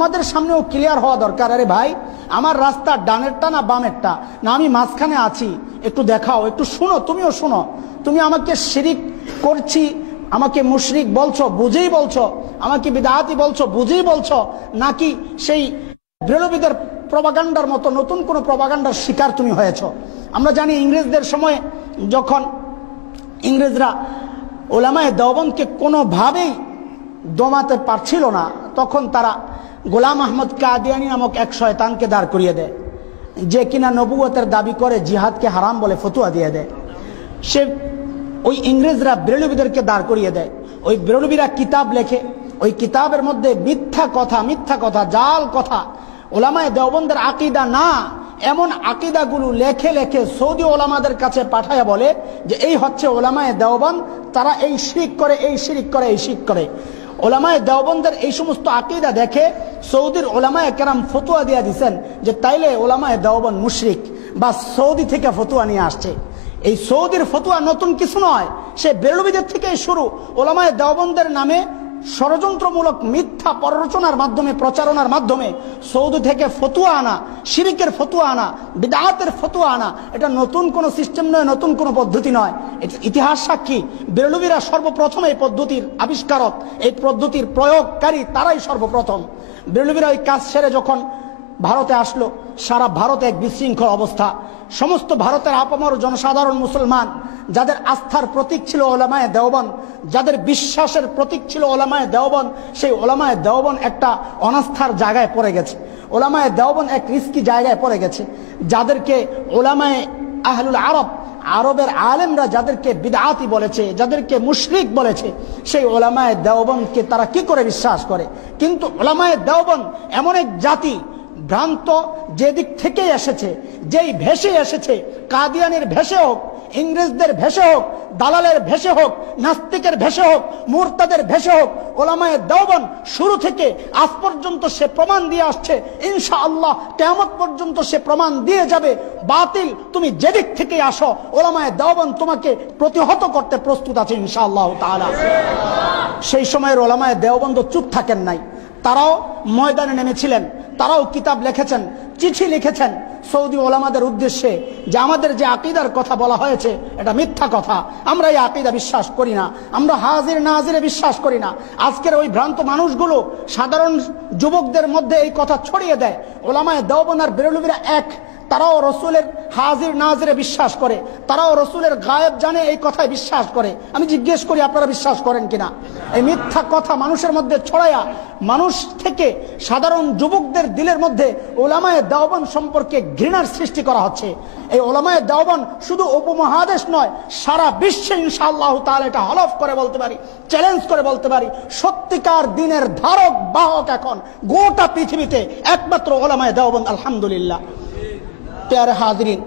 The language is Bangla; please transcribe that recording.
আমাদের সামনেও ক্লিয়ার হওয়া দরকার। আরে ভাই, আমার রাস্তা ডানেরটা না বামেরটা, না আমি মাঝখানে আছি, একটু দেখাও, একটু শুনো, তুমিও শুনো। তুমি আমাকে শিরিক করছি, আমাকে মুশরিক বলছো, বুঝেই বলছো, আমাকে বিদআতি বলছো, বুঝেই বলছো, নাকি সেই বেরলভীদের প্রপাগান্ডার মতো নতুন কোনো প্রপাগান্ডার শিকার তুমি হয়েছ? আমরা জানি ইংরেজদের সময় যখন ইংরেজরা উলামায়ে দেওবন্দকে কোনোভাবেই দমাতে পারছিল না, তখন তারা গোলাম আহমদ কাদিয়ানী নামক এক শয়তানকে দাঁড় করিয়ে দেয়, যে কিনা নবুয়তের দাবি করে, জিহাদকে হারাম বলে ফতুয়া দিয়ে দেয়। সে ওই ইংরেজরা বেরলভীদেরকে দাঁড় করিয়ে দেয়। ওই বেরলভীরা কিতাব লেখে, ওই কিতাবের মধ্যে মিথ্যা কথা, জাল কথা, উলামায়ে দেওবন্দের আকীদা না এমন আকীদাগুলো লেখে লেখে সৌদি ওলামাদের কাছে পাঠায় বলে যে এই হচ্ছে উলামায়ে দেওবন্দ, তারা এই শিরক করে, এই শিরক করে, এই শিরক করে। উলামায়ে দেওবন্দের এই সমস্ত আকীদা দেখে সৌদির উলামায়ে কেরাম ফতোয়া দিয়ে দিচ্ছেন যে তাইলে উলামায়ে দেওবন্দ মুশরিক, বা সৌদি থেকে ফতোয়া নিয়ে আসছে। এই সৌদির ফতোয়া নতুন কিছু নয়, সে বেরলভীদের থেকেই শুরু। উলামায়ে দেওবন্দের নামে ষড়যন্ত্রমূলক মিথ্যা প্ররোচনার মাধ্যমে, প্রচারণার মাধ্যমে সৌদি থেকে ফতুয়া আনা, শিরিকের ফতুয়া আনা, বিদআতের ফতুয়া আনা, এটা নতুন কোনো সিস্টেম নয়, নতুন কোনো পদ্ধতি নয়। ইতিহাস সাক্ষী, বেরলভীরা সর্বপ্রথম এই পদ্ধতির আবিষ্কারক, এই পদ্ধতির প্রয়োগকারী তারাই সর্বপ্রথম। বেরলভীরা ওই কাজ সেরে যখন ভারতে আসলো, সারা ভারতে এক বিশৃঙ্খল অবস্থা। সমস্ত ভারতের আপামর জনসাধারণ মুসলমান, যাদের আস্থার প্রতীক ছিল উলামায়ে দেওবন্দ, যাদের বিশ্বাসের প্রতীক ছিল উলামায়ে দেওবন্দ, সেই উলামায়ে দেওবন্দ একটা অনাস্থার জায়গায় পড়ে গেছে। উলামায়ে দেওবন্দ এক রিস্কি জায়গায় পড়ে গেছে। যাদেরকে উলামায়ে আহলুল আরব, আরবের আলেমরা যাদেরকে বিদআতি বলেছে, যাদেরকে মুশরিক বলেছে, সেই উলামায়ে দেওবন্দকে তারা কি করে বিশ্বাস করে? কিন্তু উলামায়ে দেওবন্দ এমন এক জাতি, ভ্রান্ত যেদিক থেকে এসেছে, যেই ভেসে এসেছে, কাদিয়ানির ভেসে হোক, ইংরেজদের ভেসে হোক, দালালের ভেসে হোক, নাস্তিকের ভেসে হোক, মুরতাদের ভেসে হোক, উলামায়ে দেওবন্দ শুরু থেকে আজ পর্যন্ত সে প্রমাণ দিয়ে আসছে। ইনশাআল্লাহ কিয়ামত পর্যন্ত সে প্রমাণ দিয়ে যাবে। বাতিল তুমি যেদিক থেকে আসো, উলামায়ে দেওবন্দ তোমাকে প্রতিহত করতে প্রস্তুত আছে ইনশাআল্লাহ তাআলা। সেই সময়ের উলামায়ে দেওবন্দ চুপ থাকেন নাই, তারাও ময়দানে নেমেছিলেন, তারাও কিতাব লিখেছেন, চিঠি লিখেছেন সৌদি ওলামাদের উদ্দেশ্যে যে আমাদের যে আকীদার কথা বলা হয়েছে এটা মিথ্যা কথা, আমরা এই আকীদা বিশ্বাস করি না, আমরা হাজির নাজিরে বিশ্বাস করি না। আজকের ওই ভ্রান্ত মানুষগুলো সাধারণ যুবকদের মধ্যে এই কথা ছড়িয়ে দেয়। উলামায়ে দেওবন্দ আর বেরলভীরা এক, তারাও রসুলের হাজির নাজিরে বিশ্বাস করে, তারাও রসুলের গায়েব জানে, এই কথায় বিশ্বাস করে। আমি জিজ্ঞেস করি আপনারা বিশ্বাস করেন কিনা? এই মিথ্যা কথা মানুষের মধ্যে ছড়ায়া মানুষ থেকে সাধারণ যুবকদের দিলের মধ্যে উলামায়ে দেওবন্দ সম্পর্কে ঘৃণার সৃষ্টি করা হচ্ছে। এই উলামায়ে দেওবন্দ শুধু উপমহাদেশ নয়, সারা বিশ্বে ইনশাআল্লাহ তাআলা এটা হলফ করে বলতে পারি, চ্যালেঞ্জ করে বলতে পারি, সত্যিকার দিনের ধারক বাহক এখন গোটা পৃথিবীতে একমাত্র উলামায়ে দেওবন্দ। আলহামদুলিল্লাহ। প্যারে হাজরিন,